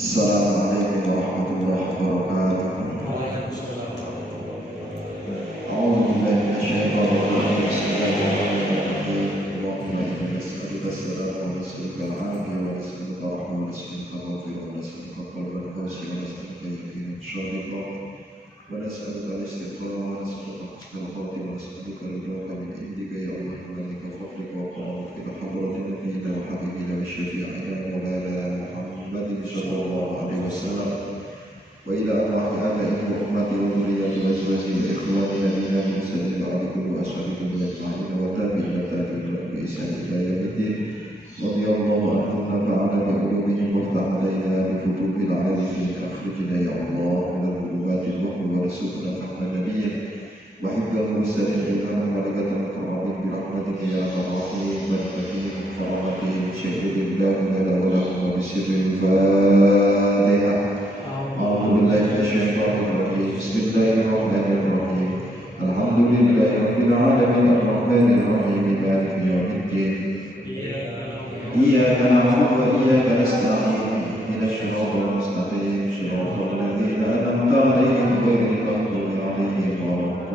Assalamualaikum warahmatullahi wabarakatuh. A'udzu billahi minasyaitonir rajim. Bismillahirrahmanirrahim. Allahumma inni nas'aluka as-salama wa nas'aluka al-'afiyah wa nas'aluka rahmatan wa nas'aluka maghfiratan wa nas'aluka qalban khashi'an wa nas'aluka yaqinan min syarri wa nas'aluka al-istiqamah wa nas'aluka husnal khatimah wa nas'aluka ridhaka min indika ya Allah wa bika fadlika wa ta'ala ila hadratin nabiyyina wa habibina wa syafi'ina maulana Muhammadin sallallahu alaihi wasallam wa ila arwahi abaihi wa ummati wa dhurriyyati wa azwajihi wa ikhwanina minna min sa'il alikum wa ashabikum wa tabi'ina wa tabi'ina tabi'ina bi ihsan ila yaumiddin radhiyallahu anhum wa nafa'ana bi ulumihim wa ftah alaina bi futuhil arifin akhrijna ya Allah min dhulumatil wahmi wa rasulna Muhammadan nabiyyin wa hifdzal mursalin ilham malaikatan mukarramin bi rahmatika ya arhamar rahimin wa bihim fa'alatihim syai'u billahi la wa lahum wa bisirril Fatihah. A'udzu billahi minasyaitonir rajim. Bismillahirrahmanirrahim. Alhamdulillahi rabbil alamin arrahmanir rahim maliki yaumiddin. Iyyaka na'budu wa iyyaka nasta'in. Ihdinas siratal mustaqim. Shiratal ladzina an'amta 'alaihim ghairil maghdubi 'alaihim waladdallin.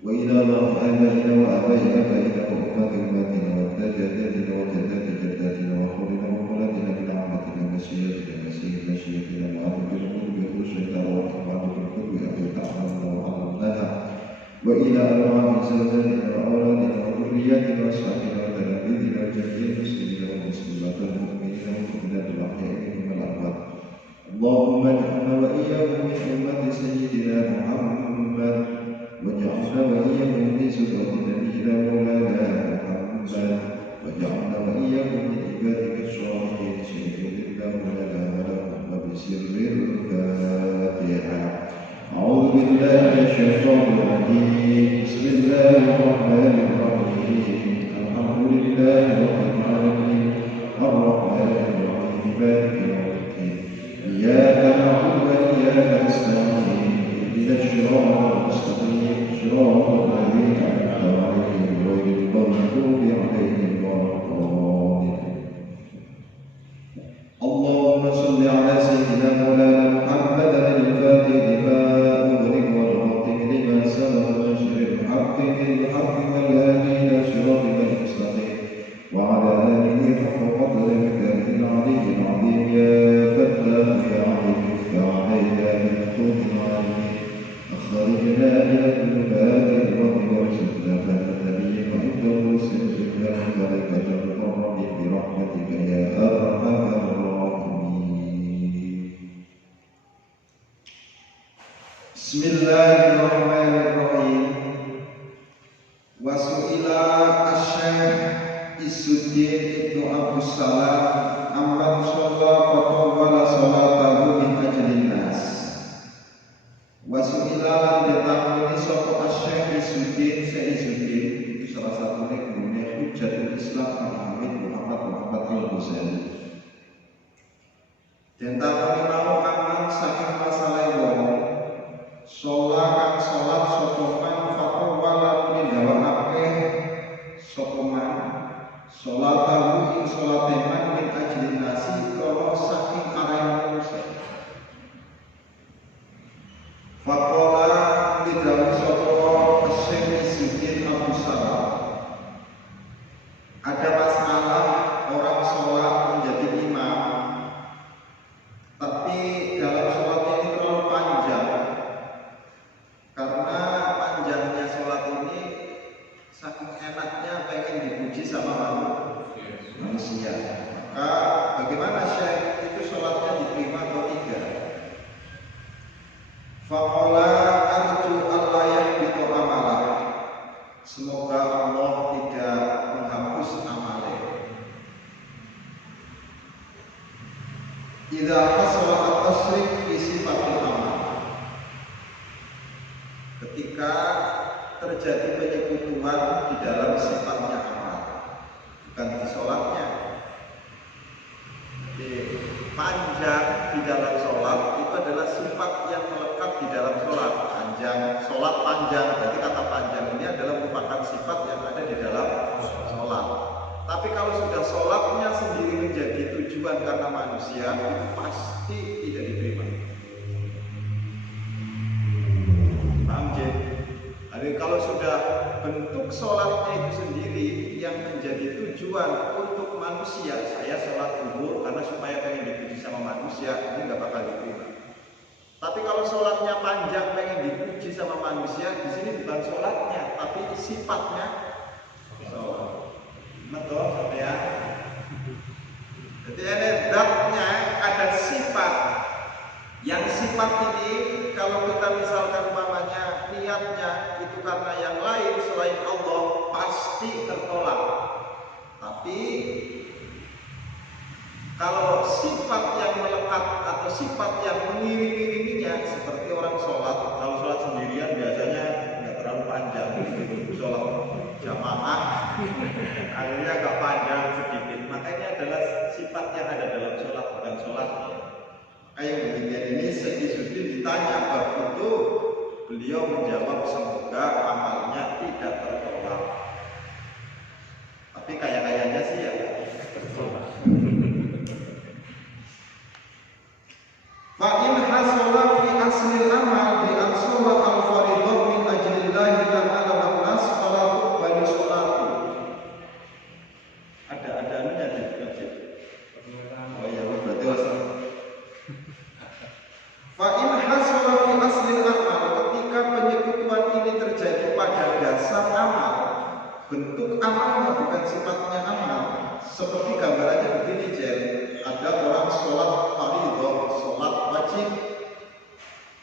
Wa ila abaina wa abai abaina wa ummatina wa jaddatina wa jaddati jaddatina wa khulina wa khulatina bil 'amatina wa siyyatina wa siyyatina siyyatina wa bil qurbi wa syaitana wa bil qurbi wa ta'amna wa 'alamnaha wa ila arwahi zawjatina wa awladina wa dhurriyyatina wa ashabina wa talabidina wa jami'il muslimina wa muslimatil mu'minina wa mu'minatil ahya'i minhum wal amwat. Allahumma ij'alna wa iyyahum min ummati sayyidina Muhammad waj'alna wa iyyahum min zurriyyati nabiyyina maulana Muhammad waj'alna wa iyyahum min ibadika as-shalihin syahidin lillahi lana wa lahum wa bisirril Fatihah. A'udzu billahi minasyaitonir rajim. Bismillahirrahmanirrahim. Alhamdulillahi rabbil alamin arrahmanir rahim maliki yaumiddin. Iyyaka na'budu wa iyyaka nasta'in. Ihdinas siratal mustaqim. Shiratal ladzina an'amta 'alaihim ghairil maghdubi 'alaihim waladdallin. Allahumma shalli 'ala sayyidina maulana Muhammadin al-fatih lima ughliq wal khatim lima sabaqa nashril haqqi bil haqqi wal hadi ila siratal mustaqim wa 'ala alihi haqqa qadrihi wa miqdarihi 'azim ya fattah ya 'alim ya 'alayna min kulli 'alim akhrijna ila dhulumatil wahmi warzuqna fahma nabiyyin wa hifdzal mursalin ilham malaikatan mukarramin bi rahmatika ya arhamar rahimin. Bismillahirrahmanirrahim. Wa su'ila asy-Syaikh Izzuddin Ibnu Abdus Salam amman shalla fatawala salatahu min ajlin nas. Wa su'ila lan ditakoni sapa asy-Syaikh Izzuddin itu salah satu gurunya Hujjatul Islam Al-Hamid Muhammad Al-Ghazali. Den takoni mau amman saking masalah wong sholat kang sholat sapa man fatawala nindawake sapa man sholatahu ing sholate man min ajlin nasi krana saking arep manusia. Faqala bidawi sapa Syekh Izzuddin Abdus Salam, ada masalah orang sholat menjadi imam tapi dalam sholatnya ini terlalu panjang. Karena panjangnya sholat ini saking enaknya pengen dipuji sama manusia. Maka bagaimana Syekh itu sholatnya diterima atau tidak? Faqala arju alla yahbitu amalah. Semoga Allah tidak menghapus amalnya. Idza hasala at-tasrif fi sifatil amal. Ketika terjadi penyekutuan di dalam sifatnya amal, bukan di sholatnya. Jadi panjang di dalam sholat itu adalah sifat yang melekat di dalam sholat. Panjang, sholat panjang, berarti kata panjang ini adalah merupakan sifat yang ada di dalam sholat. Tapi kalau sudah sholatnya sendiri karena manusia pasti tidak diterima. Paham, Jin? Jadi kalau sudah bentuk sholatnya itu sendiri yang menjadi tujuan untuk manusia, saya sholat zuhur karena supaya pengen dipuji sama manusia, ini nggak bakal diterima. Tapi kalau sholatnya panjang pengen dipuji sama manusia, di sini bukan sholatnya, tapi sifatnya sholat. Betul, ya. Jadi zatnya ada sifat. Yang sifat ini kalau kita misalkan umpamanya niatnya itu karena yang lain selain Allah pasti tertolak. Tapi kalau sifat yang melekat atau sifat yang mengiring-iringinya seperti orang sholat, kalau sholat sendirian biasanya nggak terlalu panjang, sholat jamaah akhirnya agak panjang sedikit. Makanya adalah sifat yang ada dalam sholat, bukan sholat. Kayak beginian ini Syekh ditanya bab itu, beliau menjawab semoga amalnya tidak tertolak. Tapi kayaknya sih ya tertolak. Fa'in hasola fi aslil amal di ansura al-faridah min ajlillahi ta'ala wa nas fala tuqbalu sholatu. Ada anunya di masjid. Oh iya, berarti wasal. Fa'in hasola fi aslil amal, ketika penyekutuan ini terjadi pada dasar amal, bentuk amalnya bukan sifatnya amal. Seperti gambarannya begini, Jen. Ada orang sholat fardhu, sholat wajib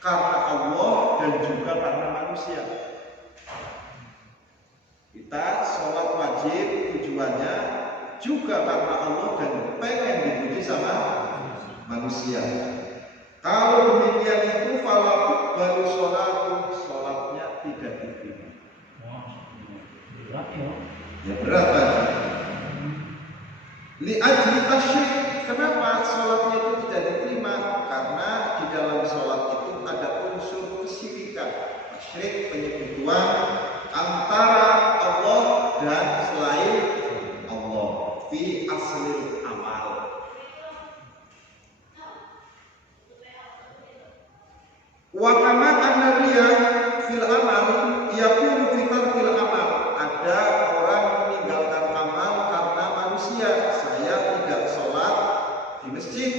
karena Allah dan juga karena manusia. Kita sholat wajib tujuannya juga karena Allah dan pengen dipuji sama manusia. Kalau demikian itu falaku baru sholatnya tidak diterima. Ya berat banget. Li ajli tasyrik. Kenapa sholatnya itu tidak diterima? Karena di dalam sholat itu ada unsur kesyirikan, tasyrik, penyekutuan antara Allah dan selain Allah fi aslil amal. Wa kama anna riya fil amal yakunu fi tarkil amal. Ada orang meninggalkan amal karena manusia. Saya tidak sholat di masjid,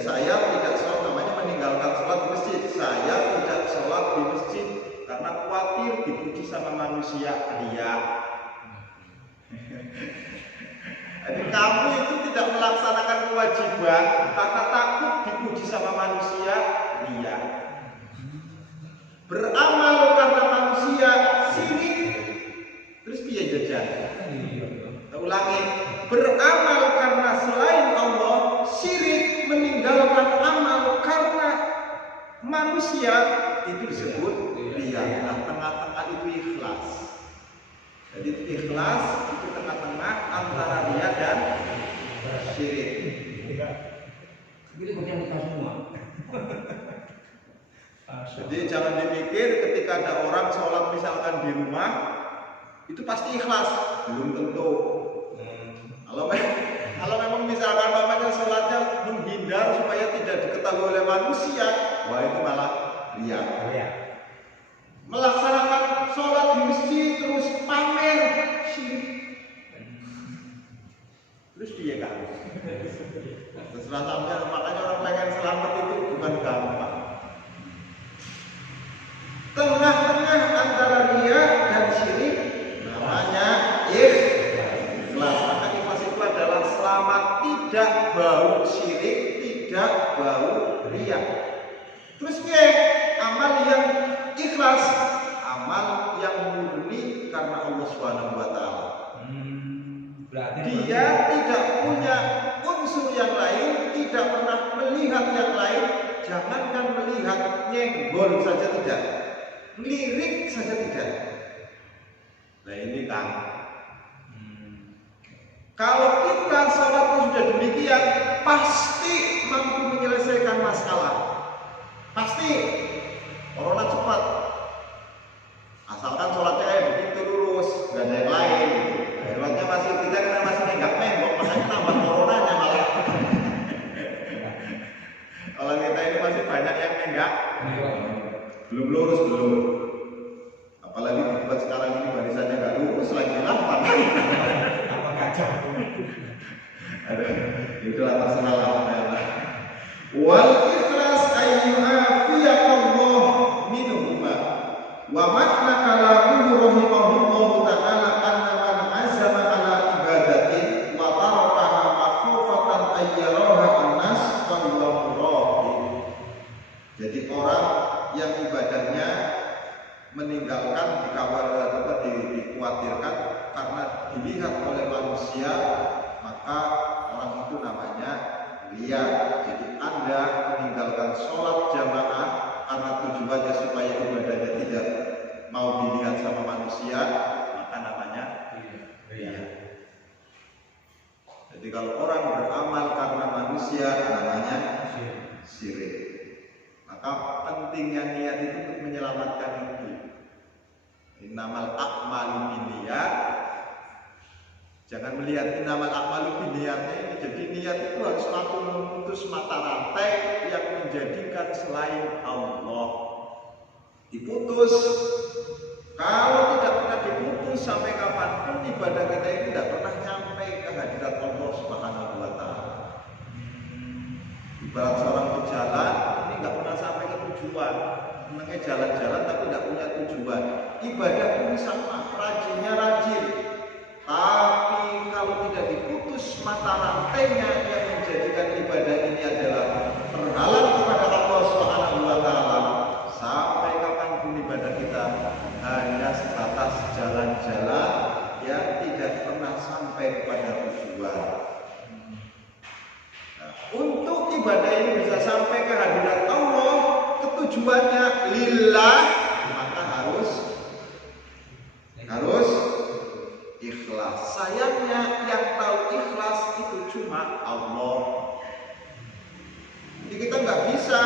saya tidak sholat, namanya meninggalkan sholat di masjid. Saya tidak sholat di masjid karena khawatir dipuji sama manusia, riya. Jadi kamu itu tidak melaksanakan kewajiban karena takut dipuji sama manusia, riya. Beramal karena manusia, sirik. Terus dia jajan. Kita ulangi, beramal karena selain Allah, syirik, meninggalkan amal karena manusia, itu disebut riya. Nah, tengah-tengah itu ikhlas. Jadi ikhlas itu tengah-tengah antara riya dan syirik. Ini bukan kita semua. Jadi jangan dipikir ketika ada orang sholat misalkan di rumah itu pasti ikhlas, belum tentu. Kalau memang misalkan namanya sholatnya menghindar supaya tidak diketahui oleh manusia, wah itu malah riya. Melaksanakan sholat di masjid terus pamer, syirik. Terus dia kan. Terserah sampean, makanya orang pengen selamat itu bukan gampang. Tengah-tengah antara riya dan syirik namanya ikhlas. Maka ikhlas itu adalah selamat, tidak bau syirik, tidak bau riya. Terus amal yang ikhlas, amal yang murni karena Allah Subhanahu wa taala. Dia tidak punya unsur yang lain, tidak pernah melihat yang lain, jangankan melihat, nyenggol saja tidak. Lirik saja tidak. Nah ini kan, kalau kita sholatnya sudah demikian, pasti mampu menyelesaikan masalah. Pasti corona cepat. Asalkan sholatnya kayak begitu lurus, gak ada yang lain. Sholatnya masih kita karena masih nenggak menggok, makanya tambah coronanya malah. Itulah terserah lah. Wal ikhlas ayyu'afiyallah minhuma wa makna kalamuhu rahimahullahu ta'ala anna man azama ala ibadatin wa tarakaha makhufatan ayyaraha an-nas fa huwa murahib. Jadi orang yang ibadahnya meninggalkan dikhawatirkan karena dilihat oleh manusia, maka orang itu namanya riya. Jadi Anda meninggalkan sholat jamaah karena tujuannya supaya ibadahnya tidak mau dilihat sama manusia, maka namanya riya. Jadi kalau orang beramal karena manusia, namanya syirik. Maka pentingnya niat itu untuk menyelamatkan itu. Innamal a'malu binniyat. Jangan melihat innamal a'malu binniyatnya ini. Jadi niat itu harus mampu memutus mata rantai yang menjadikan selain Allah. Diputus. Kalau tidak pernah diputus sampai kapanpun, ibadah kita ini tidak pernah sampai ke hadirat Allah Subhanahu wa Ta'ala. Ibarat seorang pejalan, ini nggak pernah sampai ke tujuan. Menangnya jalan-jalan tapi tidak punya tujuan. Ibadah pun sama, rajinnya rajin, tapi kalau tidak diputus mata rantainya yang menjadikan ibadah ini adalah terhalang kepada Allah Subhanahu wa Ta'ala, sampai kapanpun ibadah kita hanya sebatas jalan-jalan yang tidak pernah sampai kepada tujuan. Nah, untuk ibadah ini bisa sampai ke hadirat Allah, ketujuannya lillah, maka harus ikhlas. Sayangnya yang tahu ikhlas itu cuma Allah. Jadi kita nggak bisa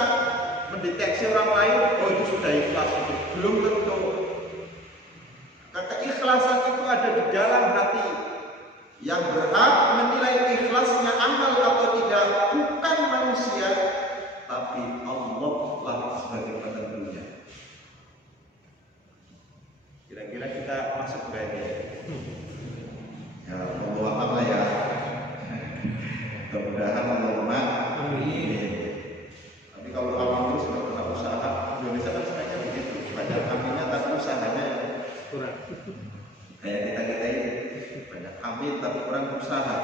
mendeteksi orang lain, oh itu sudah ikhlas, itu belum tentu. Karena keikhlasan itu ada di dalam hati. Yang berhak menilai ikhlasnya amal atau tidak bukan manusia, tapi Allah lah sebagai penentunya. Kira-kira kita masuk ke ini. Ya, mohon maaf lah ya. Mudah-mudahan menerima. Tapi kalau awal terus nggak pernah usaha, Indonesia kan sebenarnya begitu. Banyak aminnya tapi usahanya kurang. Kayak kita ini banyak amin tapi kurang usaha.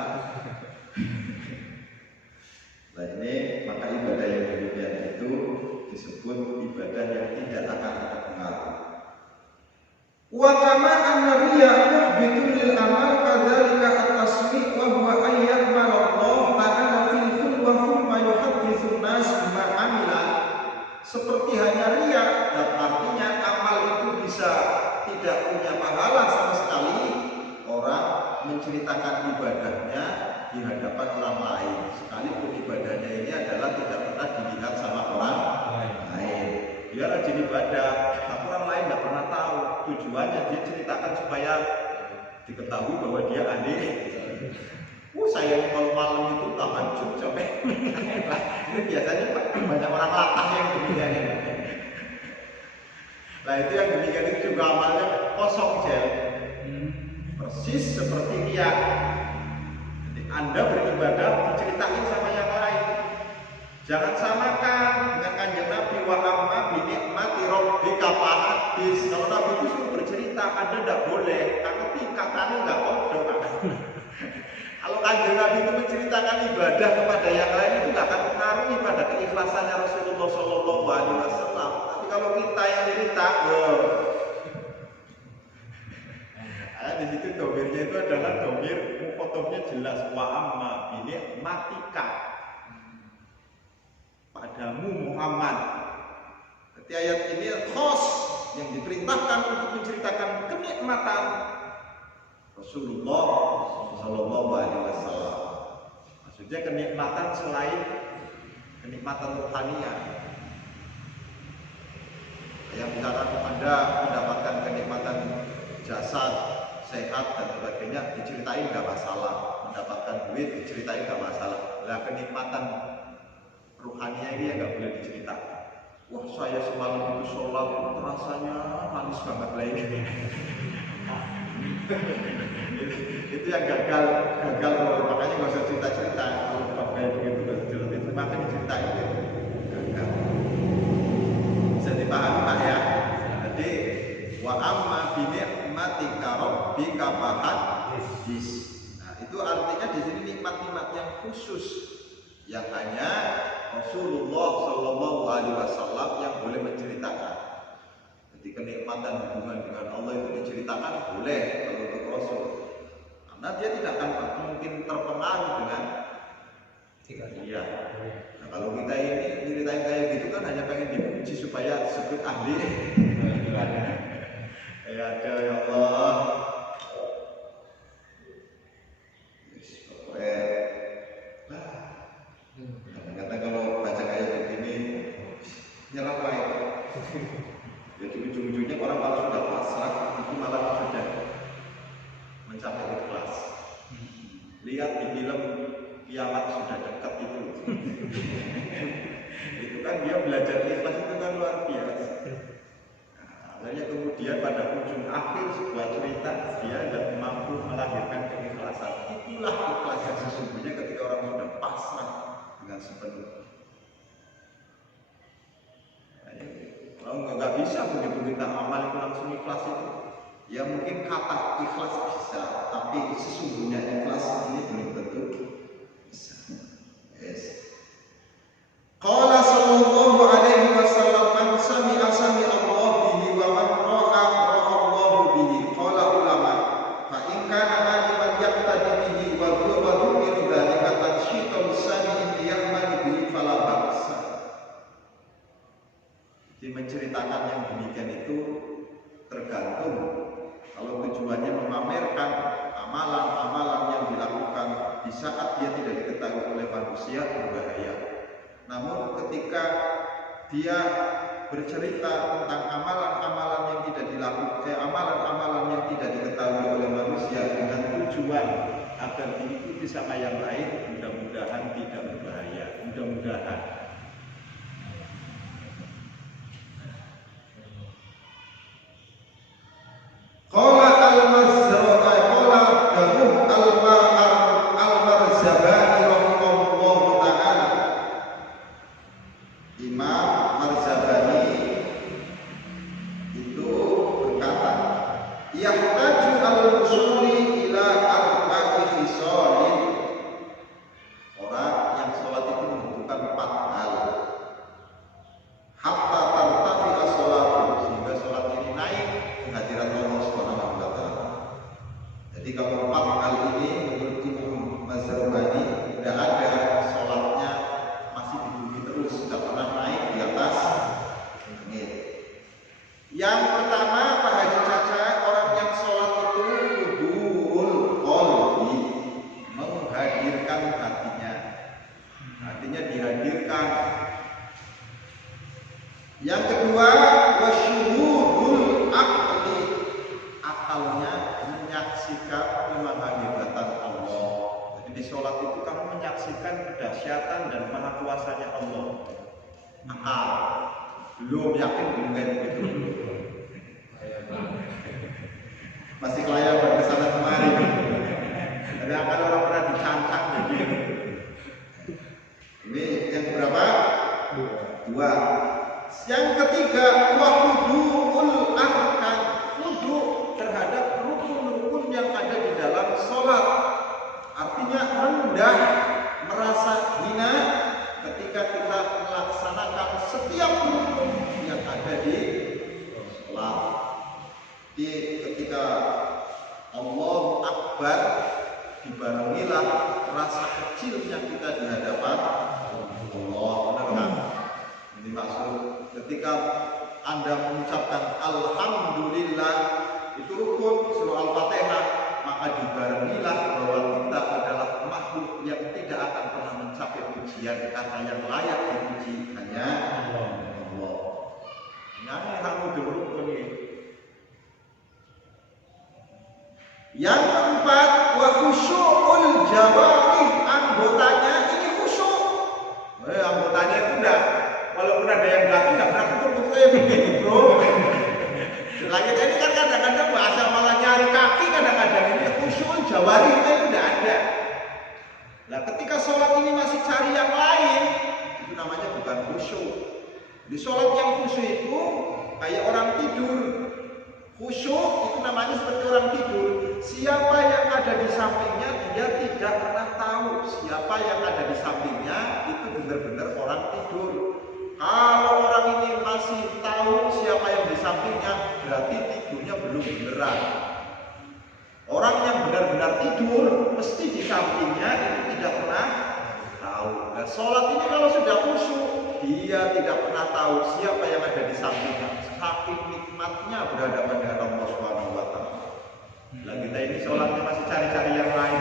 Nah ini maka ibadah yang demikian itu disebut ibadah yang tidak akan terpengaruh. Wa kama anna riya muhbitun lil amal kadzalika at-tasmi' wa huwa ayyamara Allah ta'ala fil khulwa thumma yuhadditsun nas bima amila. Seperti hanya riya, dan artinya amal itu bisa tidak punya pahala sama sekali. Orang menceritakan ibadahnya di hadapan orang lain, sekalipun ibadahnya ini adalah tidak pernah dilihat sama orang lain. Dia rajin ibadah, tapi orang lain tidak pernah tahu. Tujuannya dia ceritakan supaya diketahui bahwa dia aneh. Saya ini kalau malam itu tahajud sampai ini biasanya banyak orang latah yang demikian ini. Nah itu yang demikian itu juga amalnya kosong gel. Persis seperti dia. Jadi Anda beribadah diceritain sama yang lain. Jangan samakan dengan kanjeng Nabi wa amma bi nikmati rabbika fahadis. Kalau Nabi itu suruh bercerita, Anda tidak boleh karena tingkatannya nggak kodok. Kalau kanjeng Nabi itu menceritakan ibadah kepada yang lain itu nggak akan mengaruhi pada keikhlasannya Rasulullah Shallallahu Alaihi Wasallam. Tapi kalau kita yang cerita, di situ domirnya itu adalah domir mukotomnya jelas wa amma bi nikmatika. Padamu Muhammad. Berarti ayat ini khos yang diperintahkan untuk menceritakan kenikmatan Rasulullah Shallallahu Alaihi Wasallam. Maksudnya kenikmatan selain kenikmatan rohaniah. Yang misalkan Anda mendapatkan kenikmatan jasad, sehat dan sebagainya, diceritain nggak masalah. Mendapatkan duit diceritain nggak masalah. Nah kenikmatan ruhaninya ini yang nggak boleh diceritakan. Wah saya semalam itu sholat rasanya manis banget lah ini. Itu yang gagal makanya nggak usah cerita kalau bab kayak begitu nggak jelas itu makanya diceritain gagal. Bisa dipahami Pak ya. Jadi wa amma bi ni'matika rabbika fahaddis. Nah, itu artinya di sini nikmat-nikmat yang khusus yang hanya Rasulullah Shallallahu Alaihi Wasallam yang boleh menceritakan. Jadi kenikmatan hubungan dengan Allah itu diceritakan boleh kalau untuk Rasul, karena dia tidak akan mungkin terpengaruh dengan iya. Nah, kalau kita ini ceritain kayak gitu kan hanya pengen dipuji supaya disebut ahli. Ya ada ya Allah. Kadang-kadang kalau baca kayak begini nyerah baik. Jadi ujung-ujungnya orang kalau sudah pasrah itu malah sudah mencapai ikhlas. Lihat di film Kiamat Sudah Dekat itu. Itu kan dia belajar ikhlas itu kan luar biasa. Akhirnya kemudian pada ujung akhir sebuah cerita dia tidak mampu melahirkan keikhlasan. Itulah ikhlas yang sesungguhnya ketika orang sudah pasrah dengan sepenuhnya. Kalau nggak bisa begitu kita amal itu langsung ikhlas itu. Ya mungkin kata ikhlas bisa, tapi sesungguhnya ikhlas ini belum tentu bisa. Yes. Qala sallallahu alaihi wasallam man sami'a Allah bihi wa man ra'a Allah bihi. Qala ulama fa in kana aliman yaqtadi bihi wa huwa dhikru dzalika tansyitul sami'i ya'malu bihi fala ba'sa. Jadi menceritakan yang demikian itu tergantung. Kalau tujuannya memamerkan amalan-amalan yang dilakukan di saat dia tidak diketahui oleh manusia berbahaya. Namun ketika dia bercerita tentang amalan-amalan yang tidak dilakukan, amalan-amalan yang tidak diketahui oleh manusia dengan tujuan agar diikuti sama yang lain, mudah-mudahan tidak berbahaya. Mudah-mudahan. Qala al-Marzabani rahimahullahu ta'ala. Imam Marzabani itu berkata, yahtaju al-musuli ila arba'i khisalin. Orang yang sholat itu membutuhkan 4 hal. Hatta tartafi as-sholatu, sehingga sholat ini naik kehadiran Allah Subhanahu wa ta'ala. Jadi kalau 4 hal ini menurut Imam Marzabani tidak ada sholatnya masih di bumi terus, tidak pernah naik di atas langit. Yang pertama Pak Haji Caca, orang yang sholat itu hudurul qalbi, menghadirkan hatinya. Hatinya dihadirkan. Yang kedua, wasyuhudul aqli, akalnya menyaksikan kemahahibatan Allah. Jadi di sholat itu kamu menyaksikan kedahsyatan dan maha kuasanya Allah. Akal, belum yakin belum kayak begitu. Masih kelayapan ke sana kemari. Ada akal orang pernah dicancang jadi. Ini yang berapa? 2. Yang ketiga, wahudul arkan, wudhu terhadap rukun-rukun yang ada di dalam sholat. Artinya rendah, merasa hina ketika kita melaksanakan setiap rukun yang ada di sholat. Jadi ketika Allahu Akbar, dibarengilah rasa kecilnya kita di hadapan Allah. Benar kan? Ini maksud ketika Anda mengucapkan Alhamdulillah, itu rukun surah Al-Fatihah, maka dibarengilah bahwa kita adalah makhluk yang tidak akan pernah mencapai pujian, karena yang layak dipuji hanya Allah. Ini hamdul rukun ini. Yang keempat, wa khusyu'ul jawarih, anggotanya ini khusyuk. Anggotanya itu enggak, walaupun ada yang belakang enggak pernah kutuk-kutuk begini bro. Lagi ini kan kadang-kadang bahasa malah nyari kaki kadang-kadang. bukan khusyuk. Di sholat yang khusyuk itu kayak orang tidur. Khusyuk itu namanya seperti orang tidur. Siapa yang ada di sampingnya dia tidak pernah tahu. Siapa yang ada di sampingnya itu benar-benar orang tidur. Kalau orang ini masih tahu siapa yang di sampingnya, berarti tidurnya belum beneran. Orang yang benar-benar tidur mesti di sampingnya itu tidak pernah tahu. Nah, sholat ini kalau sudah khusyuk, dia tidak pernah tahu siapa yang ada di sampingnya. Saking nikmatnya berhadapan dengan Allah Subhanahu wa Ta'ala. Nah, kita ini sholatnya masih cari-cari yang lain.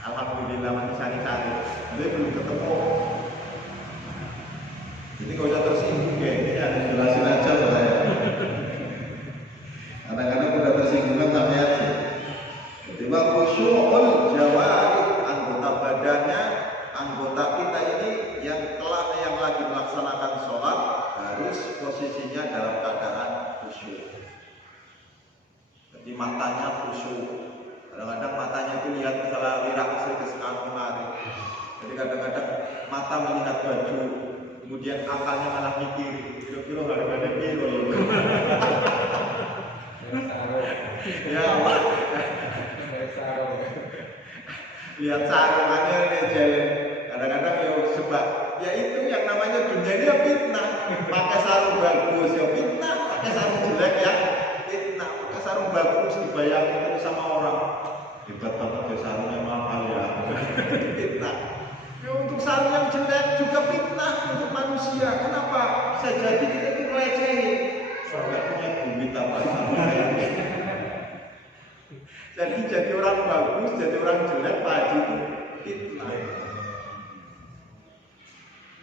Alhamdulillah masih cari-cari, tapi belum ketemu. Jadi nggak usah tersinggung ya, ini ada jelasin aja lah ya. Kadang-kadang udah tersinggung kan sampai aja. Jadi khusyukul jawari, anggota badannya, anggota kita ini yang lagi melaksanakan sholat harus posisinya dalam keadaan khusyuk. Jadi matanya khusyuk. Kadang-kadang matanya itu lihat misalnya reaksi ke sekarang kemarin. Jadi kadang-kadang mata melihat baju, kemudian akalnya malah mikir, kira-kira harganya piro ya. Ya Allah. Lihat sarungannya nih jalan. Kadang-kadang ya sebab ya itu yang namanya dunia ini ya fitnah. Pakai sarung bagus ya fitnah, pakai sarung jelek ya fitnah. Pakai sarung bagus dibayangin terus sama orang. Hebat banget ya sarungnya mahal ya. Fitnah. Ya untuk sarung yang jelek juga fitnah untuk manusia. Kenapa? Bisa jadi kita itu melecehin. Nggak punya duit apa sama jadi orang bagus, jadi orang jelek pagi itu fitnah.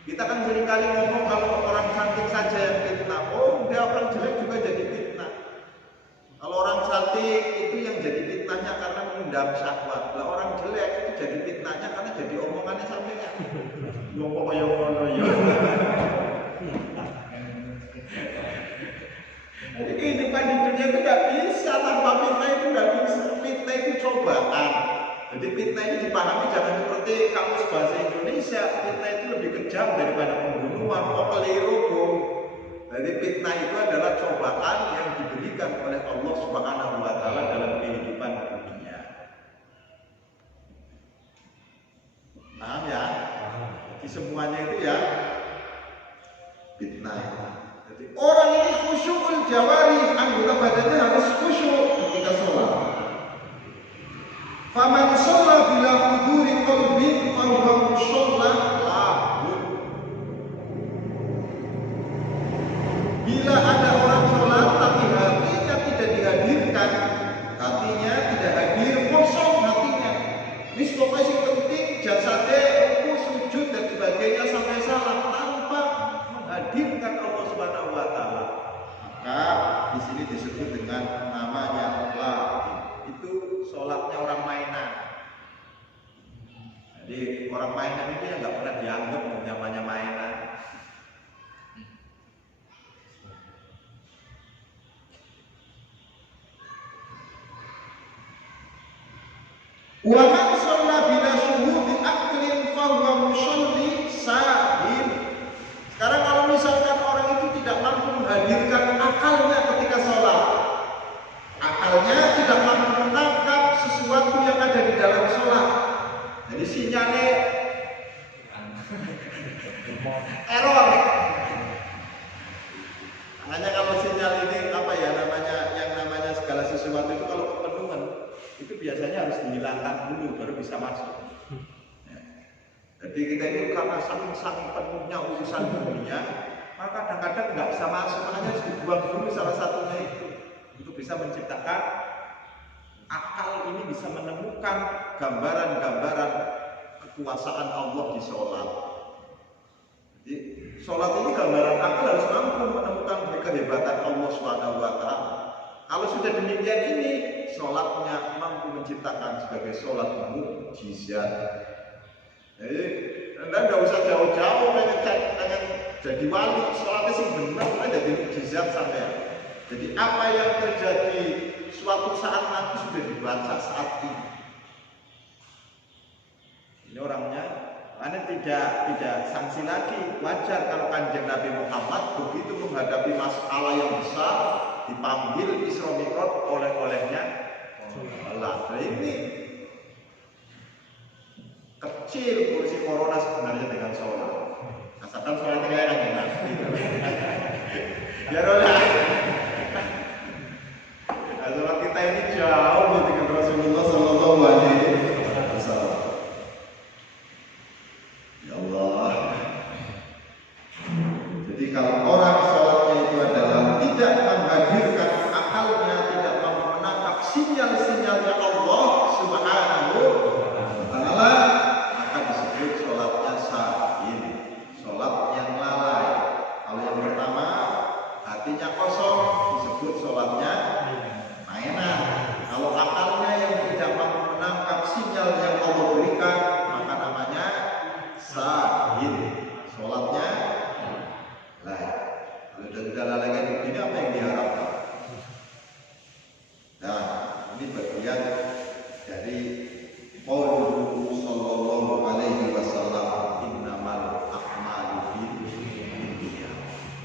Kita kan seringkali ngomong kalau orang cantik saja yang fitnah. Oh, dia orang jelek juga jadi fitnah. Kalau orang cantik itu yang jadi fitnahnya karena mengundang syahwat. Lah orang jelek itu jadi fitnahnya karena jadi omongannya sampingnya. Ngomong kayak ngono ya. Jadi kehidupan di dunia itu nggak bisa tanpa fitnah, itu nggak bisa. Fitnah itu cobaan. Jadi fitnah ini dipahami jangan seperti kamus bahasa Indonesia. Fitnah itu lebih kejam daripada pembunuhan. Oh keliru, Bung. Jadi fitnah itu adalah cobaan yang diberikan oleh Allah Subhanahu wa Ta'ala dalam kehidupan dunia. Paham ya? Jadi semuanya itu ya fitnah. Jadi orang ini khusyukul jawari, anggota badannya harus khusyuk ketika sholat. Faman sholat bila huduri qalbi fahuwa mushollah lahun. Bila ada orang sholat tapi hatinya tidak dihadirkan, hatinya tidak hadir, kosong hatinya. Ini pokoknya yang penting jasadnya, ruku, sujud dan sebagainya sampai salam tanpa menghadirkan Allah Subhanahu wa Ta'ala. Maka di sini disebut dengan namanya lahun. Itu sholatnya orang mainan. Jadi orang mainan itu yang nggak pernah dianggap namanya mainan. Wa man shalla bila syuhudi aqlin fa huwa musholli sahih. Sekarang kalau misalkan orang itu tidak mampu menghadirkan akalnya ketika sholat, akalnya tidak mampu menangkap sesuatu yang ada di dalam sholat, jadi sinyalnya error. Makanya kalau sinyal ini apa ya namanya, yang namanya segala sesuatu itu kalau kepenuhan itu biasanya harus dihilangkan dulu baru bisa masuk. Jadi kita itu karena saking penuhnya urusan dunia, maka kadang-kadang nggak bisa masuk, makanya harus dibuang dulu salah satunya itu untuk bisa menciptakan akal ini bisa menemukan gambaran-gambaran kekuasaan Allah di sholat. Jadi sholat ini gambaran akal harus mampu menemukan kehebatan Allah Subhanahu wa Ta'ala. Kalau sudah demikian ini, sholatnya mampu menciptakan sebagai sholat mukjizat. Jadi Anda nggak usah jauh-jauh pengen jadi wali, sholatnya sih benar, ada jadi mukjizat sampai. Jadi apa yang terjadi suatu saat nanti sudah dibaca saat ini. Ini orangnya, karena tidak sanksi lagi. Wajar kalau Kanjeng Nabi Muhammad begitu menghadapi masalah yang besar, dipanggil Isra Mi'raj oleh-olehnya sholat. Nah, ini kecil kursi corona sebenarnya dengan sholat. Asalkan sholatnya kayak Kanjeng Nabi. Ya rolah. Nah, sholat kita ini jauh dengan Rasulullah Sallallahu Alaihi Wasallam. Ya Allah. Jadi kalau orang sholatnya itu adalah tidak menghadirkan akalnya, tidak menangkap sinyal-sinyalnya Allah Subhanahu wa Ta'ala, maka disebut sholatnya sahih, sholat yang lalai. Kalau yang pertama hatinya kosong disebut sholatnya mainan. Kalau akalnya yang tidak menangkap sinyal yang Allah berikan, maka namanya sahih, sholatnya lalai. Kalau sudah lalai kayak begini, apa yang diharapkan? Nah, ini bagian dari qauluhu sallallahu alaihi wasallam, innamal a'malu binniyat.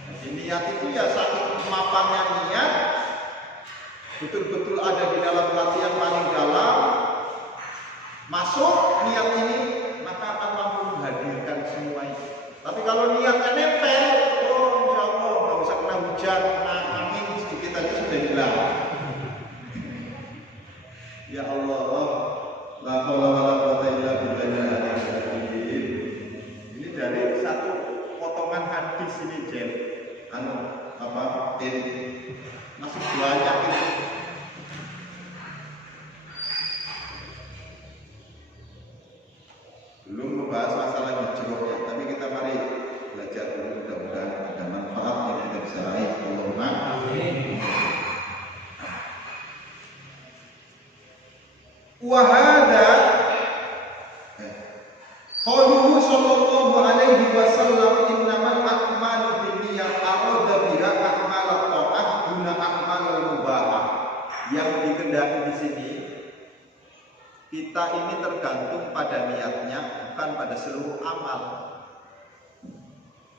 Jadi niat itu ya saking mapannya niat, betul-betul ada di dalam hati yang paling dalam, masuk niat ini, maka akan mampu menghadirkan semua itu. Tapi kalau niatnya nempel, oh insya Allah nggak usah kena hujan, kena angin sedikit aja sudah hilang. Ya Allah, la haula wala quwwata illa billahil azim. Ini dari satu potongan hadis ini, Jen. Masih banyak ini. Belum membahas masalah hijrahnya, tapi kita mari belajar dulu, mudah-mudahan ada manfaat yang kita bisa raih. Allahumma amin. Wa hadza qauluhu sallallahu alaihi wasallam, innamal a'malu binniyat, arada biha a'malat ta'at guna a'malul mubahah. Yang dikehendaki di sini, kita ini tergantung pada niatnya, bukan pada seluruh amal.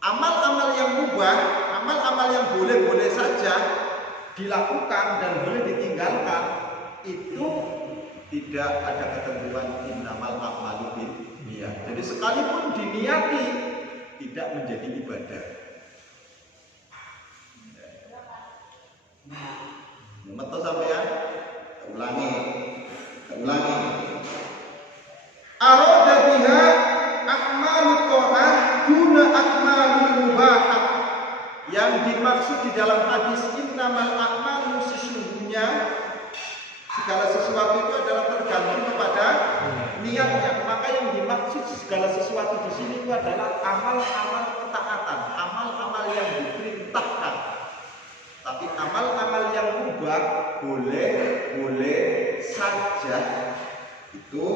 Amal-amal yang mubah, amal-amal yang boleh-boleh saja dilakukan dan boleh ditinggalkan, itu tidak ada ketentuan innamal a'malu binniyat. Jadi sekalipun diniati, tidak menjadi ibadah. Memeto sampean, ulangi. Arada biha a'malut ta'ah duna a'malul mubahah. Yang dimaksud di dalam hadis innamal a'malu, sesungguhnya segala sesuatu itu adalah tergantung kepada niatnya. Maka yang dimaksud segala sesuatu di sini itu adalah amal-amal ketaatan, amal-amal yang diperintahkan. Tapi amal-amal yang mubah boleh saja itu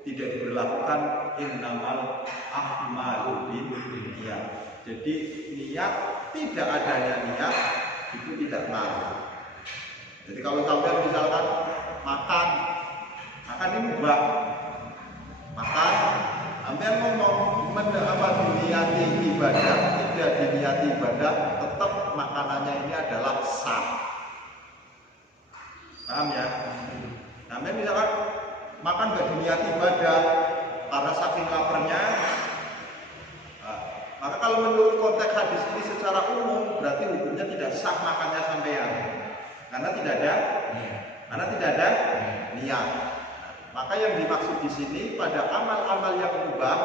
tidak diberlakukan innamal a'malu binniyat. Jadi niat, tidak adanya niat itu tidak ngaruh. Jadi kalau sampai misalkan makan ini mubah, makan, sampai ngomong diniati ibadah, tidak diniati ibadah, tetap makanannya ini adalah sah. Paham ya? Sampai misalkan makan nggak diniati ibadah karena saking laparnya, maka kalau menurut konteks hadis ini secara umum berarti hukumnya tidak sah makannya sampean. Karena tidak ada niat. Maka yang dimaksud di sini pada amal-amal yang mubah,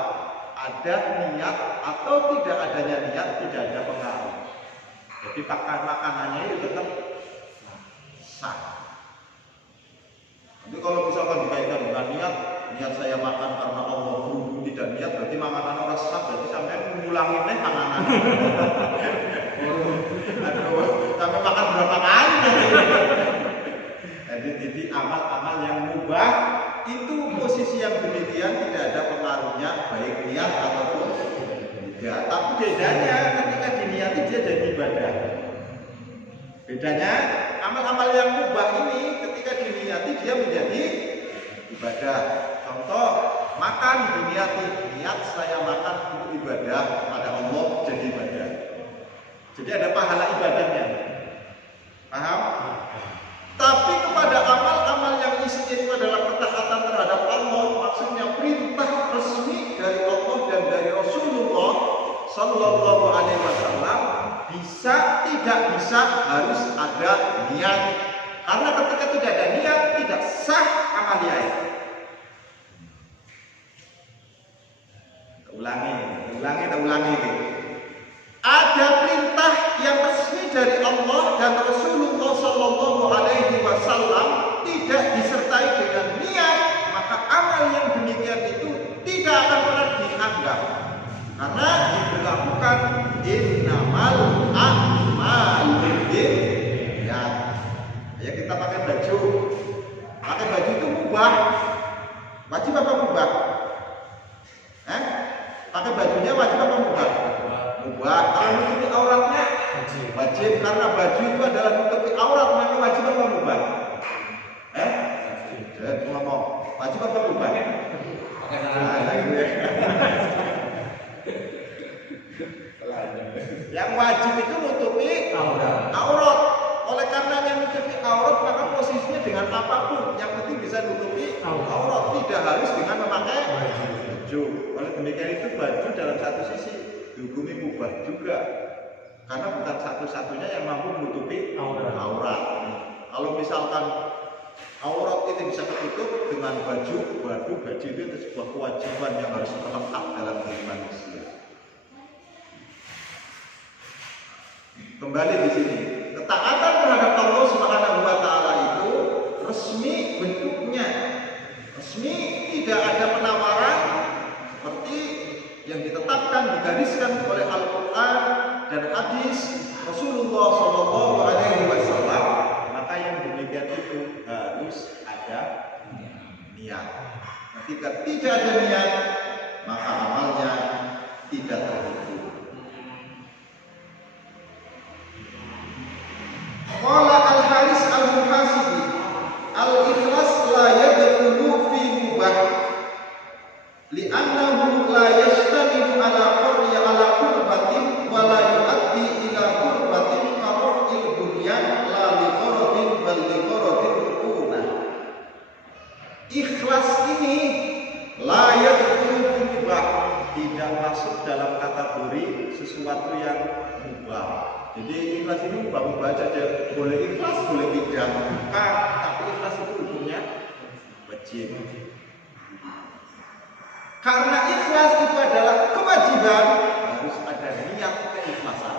ada niat atau tidak adanya niat tidak ada pengaruh. Jadi makanannya itu tetap sah. Tapi kalau misalkan dikaitkan dengan niat saya makan karena Allah, berhubung tidak niat berarti makanan orang sah, berarti sampai ngulangin panganan. Aduh, sampai makan berapa kali? Jadi amal-amal yang mubah itu posisi yang demikian tidak ada pengaruhnya baik niat ataupun tidak. Tapi bedanya ketika diniati dia jadi ibadah. Bedanya amal-amal yang mubah ini ketika diniati dia menjadi ibadah. Contoh makan diniati, niat saya makan untuk ibadah pada Allah jadi ibadah. Jadi ada pahala ibadahnya. Paham? Tapi kepada amal-amal yang isinya itu adalah ketaatan terhadap Allah, maksudnya perintah resmi dari Allah dan dari Rasulullah Sallallahu Alaihi Wasallam, tidak bisa harus ada niat. Karena ketika tidak ada niat, tidak sah amaliyah. Ulangi. Ada perintah yang resmi dari Allah dan Rasulullah Sallallahu Alaihi Wasallam tidak disertai dengan niat, maka amal yang demikian itu tidak akan pernah dianggap. Karena diberlakukan innamal a'malu binniyat. Ya kita pakai baju itu mubah. Wajib apa mubah? Pakai bajunya wajib apa mubah? Mubah. Kalau menutupi auratnya wajib. Karena baju itu adalah menutupi aurat, maka wajib apa mubah? Ngomong wajib apa mubah? Yang wajib itu menutupi aurat. Oleh karenanya menutupi aurat, maka posisinya dengan apapun yang penting bisa menutupi aurat, tidak harus dengan memakai baju. Oleh demikian itu baju dalam satu sisi dihukumi mubah juga, karena bukan satu-satunya yang mampu menutupi aurat. Kalau misalkan aurat itu bisa tertutup dengan baju itu sebuah kewajiban yang harus melekat dalam diri manusia. Kembali di sini, ketaatan terhadap Allah Subhanahu wa taala itu resmi bentuknya. Resmi, tidak ada penawaran seperti yang ditetapkan, digariskan oleh Al-Qur'an dan hadis Rasulullah Shallallahu Alaihi Wasallam. Maka yang demikian itu harus ada niat. Ketika tidak ada niat, maka amalnya tidak terhitung. Qala Al-Haris Al-Muhasibi, al-ikhlas la yadkhulu fi mubah li'annahu la yashtamilu ala qurbatin wa la yu'addi ila qurbatin karafil bunyan la li gharadin bal li gharadin rukuna. Ikhlas ini la yadkhulu fi mubah, tidak masuk dalam kategori sesuatu yang mubah. Jadi ikhlas ini mubah-mubah saja, boleh ikhlas, boleh tidak. Tapi ikhlas itu hukumnya wajib. Karena ikhlas itu adalah kewajiban, harus ada niat keikhlasan.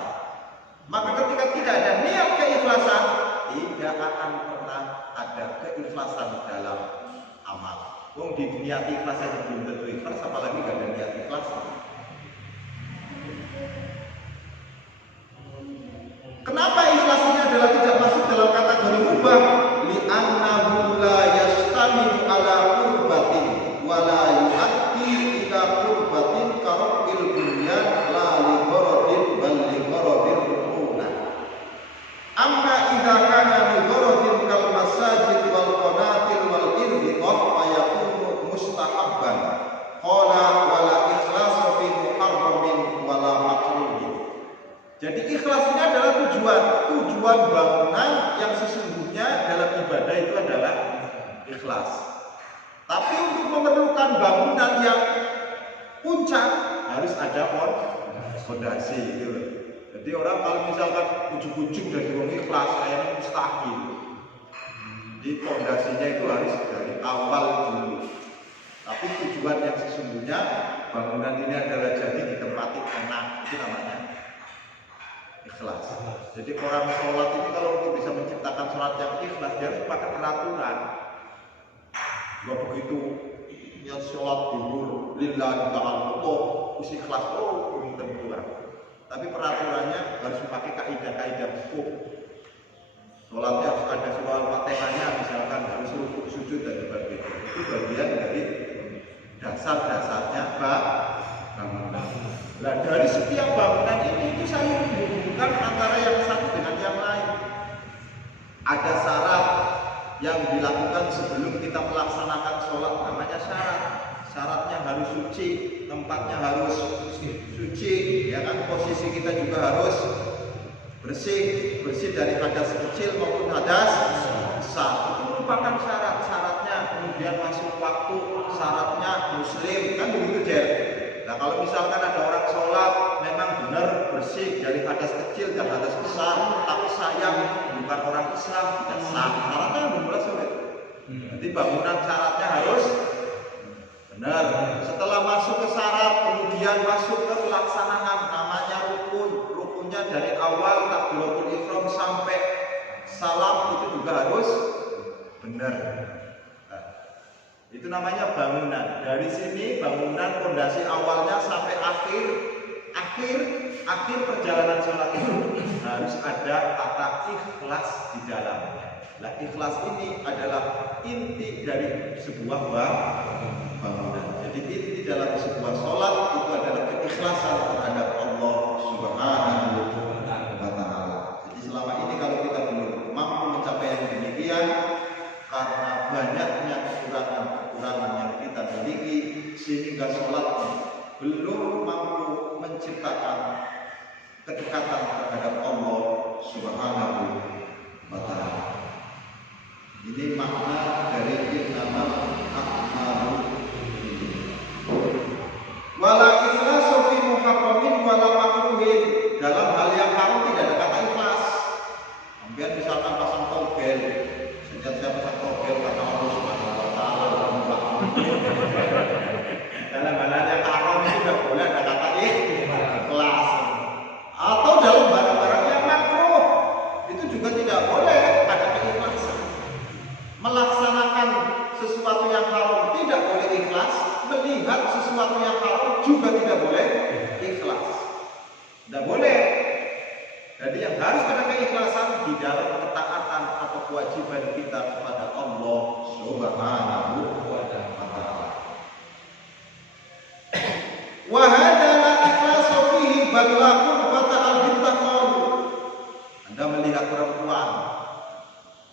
Maka ketika tidak ada niat keikhlasan, tidak akan pernah ada keikhlasan dalam amal. Di niat ikhlas saja belum tentu ikhlas, apalagi tidak ada niat ikhlas. Kenapa ikhlas ini adalah tidak masuk dalam kategori mubah? Li'annahu la yastamilu ala qurbatin wa la yu'addi ila qurbatin karafil bunyan la li gharadin bal li gharadin rukuna. Amma idza kana li gharadin kal masajid wal qanatil wal irbiqah fa yakunu mustahabban. Qala wala ikhlasu fi muharramin wala makruhin. Jadi ikhlas ini adalah tujuan bangunan yang sesungguhnya dalam ibadah itu adalah ikhlas. Tapi untuk memerlukan bangunan yang puncak harus ada fondasi gitu. Jadi orang kalau misalkan ujung-ujung dari wong ikhlas kayaknya mustahil. Jadi fondasinya itu harus dari awal dulu. Tapi tujuan yang sesungguhnya bangunan ini adalah jadi ditempati enak, itu namanya ikhlas. Jadi orang sholat ini kalau untuk bisa menciptakan sholat yang ikhlas, dia harus pakai peraturan. Gak begitu niat sholat dulu lillahi ta'ala terus ikhlas belum tentu. Tapi peraturannya harus pakai kaidah-kaidah hukum. Sholatnya harus ada surah Al-Fatihahnya, misalkan harus rukuk, sujud dan sebagainya. Itu bagian dari dasar-dasarnya bangunan. Nah, dari setiap bangunan ini itu saya menghubungkan antara yang satu dengan yang lain. Ada syarat yang dilakukan sebelum kita melaksanakan sholat, namanya syarat. Syaratnya harus suci, tempatnya harus suci, ya kan? Posisi kita juga harus bersih dari hadas kecil maupun hadas besar. Itu merupakan syarat-syaratnya. Kemudian masuk waktu, syaratnya muslim, kan begitu Jer. Nah kalau misalkan ada orang sholat memang benar bersih dari hadas kecil dan hadas besar, tapi sayang bukan orang Islam, tidak sah. Syaratnya benar sulit. Jadi bangunan syaratnya harus benar. Setelah masuk ke syarat, kemudian masuk ke pelaksanaan, namanya rukun. Rukunnya dari awal takbiratul ihram sampai salam itu juga harus benar. Nah, itu namanya bangunan. Dari sini bangunan fondasi awalnya sampai akhir perjalanan sholat itu harus ada kata ikhlas di dalamnya. Nah, ikhlas ini adalah inti dari sebuah bangunan. Jadi inti dalam sebuah sholat itu adalah keikhlasan terhadap Allah Subhanahu wa Ta'ala. Jadi selama ini kalau kita belum mampu mencapai yang demikian, karena banyaknya kekurangan yang kita miliki, sehingga sholat belum mampu menciptakan kedekatan terhadap Allah Subhanahu wa Ta'ala. Ini makna dari innamal a'malu wala ikhlasu fi muharramin wala makruhin. Dalam hal yang haram tidak ada kata ikhlas. Kemudian misalkan pasang togel, sejak saya pasang togel karena Allah Subhanahu wa Ta'ala dalam hal yang haram itu tidak boleh ada kata ikhlas. Atau dalam barang-barang yang makruh itu juga tidak boleh ada keikhlasan. Melaksanakan sesuatu yang haram tidak boleh ikhlas, melihat sesuatu yang haram juga tidak boleh ikhlas. Tidak boleh. Jadi yang harus ada keikhlasan di dalam ketaatan atau kewajiban kita kepada Allah Subhanahu wa Ta'ala. Wa hadza la ikhlasu fihi bal la qurbata al-bittaqal. Anda melihat perempuan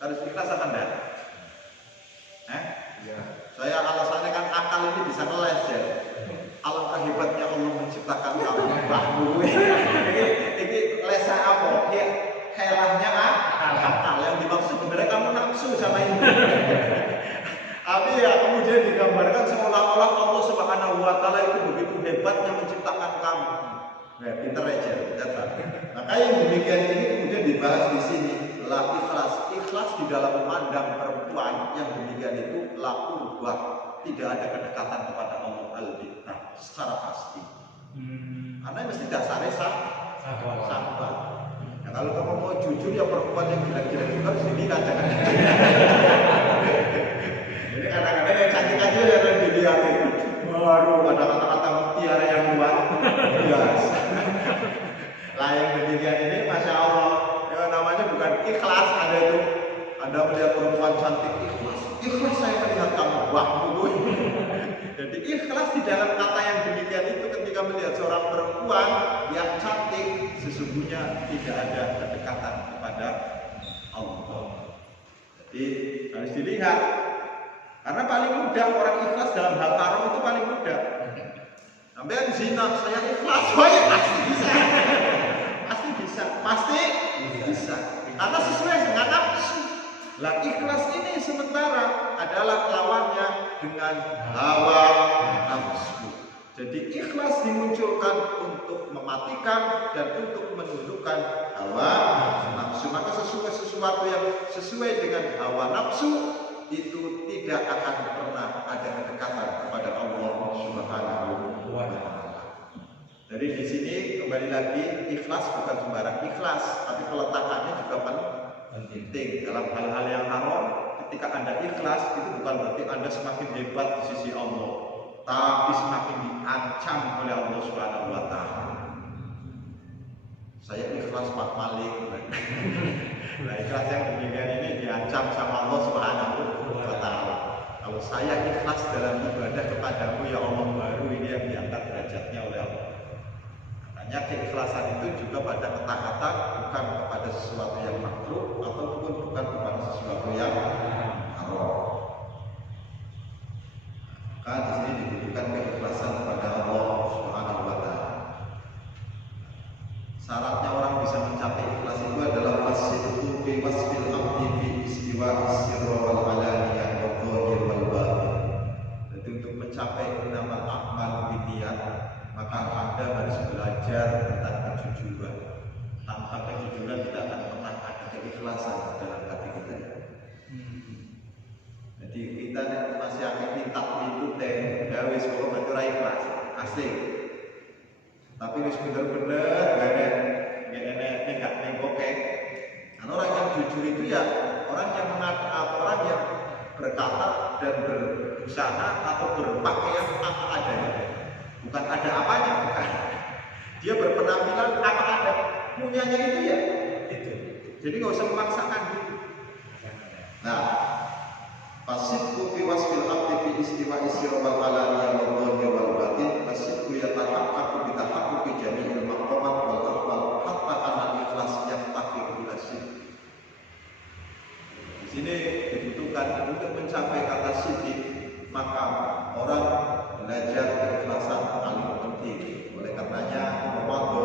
harus ikhlas apa enggak? Ya. Saya alasannya kan akal ini bisa ngeles ya. Alangkah hebatnya Allah menciptakan kamu bahmu. Ini lesa apa? Ya, helahnya akal. Yang dimaksud sebenarnya kamu nafsu sama ini. Tapi ya kemudian digambarkan seolah-olah Allah Subhanahu wa Ta'ala itu begitu hebatnya menciptakan kamu. Nah, pinter aja, kata. Maka yang demikian ini kemudian dibahas di sini. Ikhlas di dalam memandang perempuan yang demikian itu laku buat tidak ada kedekatan kepada Allah al-bittah secara pasti. Karena mesti dasarnya sahabat. Nah, kalau kamu mau jujur ya perempuan yang gila-gila juga sini jangan. Jadi kadang-kadang yang cantik aja yang dilihatin. Baru ada kata-kata mutiara yang luar biasa. Lah yang demikian ini masya Allah. Namanya bukan ikhlas, ada melihat perempuan cantik ikhlas saya melihat kamu jadi ikhlas di dalam kata yang demikian itu ketika melihat seorang perempuan yang cantik sesungguhnya tidak ada kedekatan kepada Allah. Jadi harus dilihat karena paling mudah orang ikhlas dalam hal haram itu paling mudah. Sampai zina saya ikhlas, pasti bisa. Karena sesuai dengan nafsu. Lah ikhlas ini sementara adalah lawannya dengan hawa nafsu. Jadi ikhlas dimunculkan untuk mematikan dan untuk menundukkan hawa nafsu. Maka sesuatu yang sesuai dengan hawa nafsu itu tidak akan pernah ada kedekatan kepada Allah Subhanahu wa Ta'ala. Jadi di sini kembali lagi ikhlas bukan sembarang ikhlas, tapi peletakannya juga penting dalam hal-hal yang haram. Ketika Anda ikhlas itu bukan berarti Anda semakin hebat di sisi Allah, tapi semakin diancam oleh Allah Subhanahu wa Ta'ala. Saya ikhlas Pak Malik. Nah, ikhlas yang demikian ini diancam sama Allah Subhanahu wa Ta'ala. Kalau saya ikhlas dalam ibadah kepadamu ya Allah, baru ini yang diangkat derajatnya oleh Allah. Makanya keikhlasan itu juga pada ketaatan, bukan kepada sesuatu yang makruh ataupun bukan kepada sesuatu yang haram. Maka di sini dibutuhkan keikhlasan kepada Allah Subhanahu wa taala. Syaratnya orang bisa mencapai ikhlas itu adalah wasidqu fi wasfil abdi fi istiwa'is sirra wal alaniyah wa dhahir wal batin. Jadi untuk mencapai innamal a'malu binniyat, maka Anda harus belajar tentang kejujuran. Tanpa kejujuran tidak akan pernah ada keikhlasan dalam hati kita. Jadi kita masih akan minta itu teh, ya wis pokoknya ora ikhlas, asli. Tapi wis bener-bener gak ada nengkoke. Karena orang yang jujur itu ya orang yang orang yang berkata dan berusaha atau berpakaian apa adanya, bukan ada apanya, bukan. Dia berpenampilan apa ada, punyanya itu ya itu. Jadi nggak usah memaksakan gitu. Nah, fasidqu fi wasfil abdi fi istiwa'i sirri wal alaniyah wal dhahir wal batin, fasidqu yatahaqqaqu bi tahaqquqi jami'il maqamat wal ahwal hatta anna ikhlas yaftaqiru ila sidq. Di sini dibutuhkan untuk mencapai kata sidq, maka orang belajar keikhlasan paling penting. Oleh karenanya Ramadan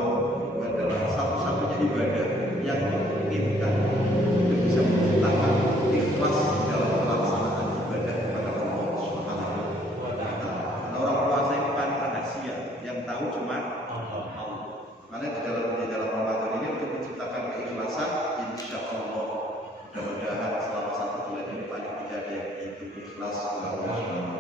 itu adalah satu-satunya ibadah yang memungkinkan untuk bisa menciptakan ikhlas dalam pelaksanaan ibadah kepada Allah Subhanahu wa taala. Karena orang puasa itu kan rahasia, yang tahu cuma Allah. Karena di dalam Ramadan ini untuk menciptakan keikhlasan, insya Allah mudah-mudahan selama 1 bulan ini paling tidak ada yang itu ikhlas kepada Allah Subhanahu wa taala.